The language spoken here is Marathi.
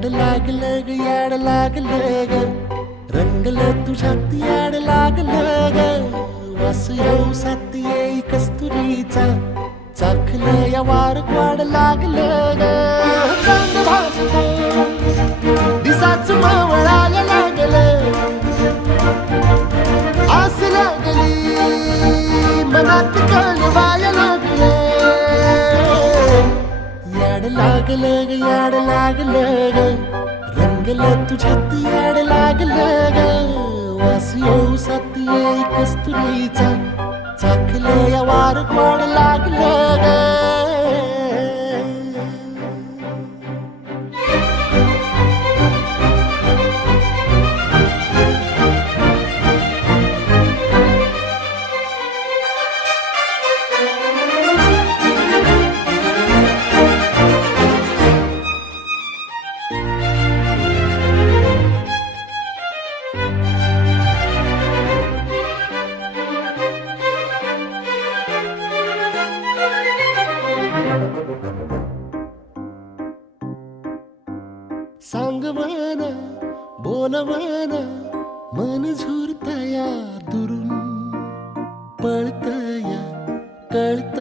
याड लागलं ग याड लागलं ग रंगलं तुझ्यात याड लागलं ग वास येऊ साथ येई कस्तुरीचा चाखलं या वार वाड लागलं ग चांद भासलं दिसाच मावळायला लागलं आस लागली मनात कळवायला लागलं याड लागलं ग याड लागलं ग रंगलं तुझ्यात याड लागलं ग वास येऊ साथ येई कस्तुरीचा चाखलं या वार वाड लागलं ग सांगवना बोलवना मन झुरतया दुरून पळतया कळत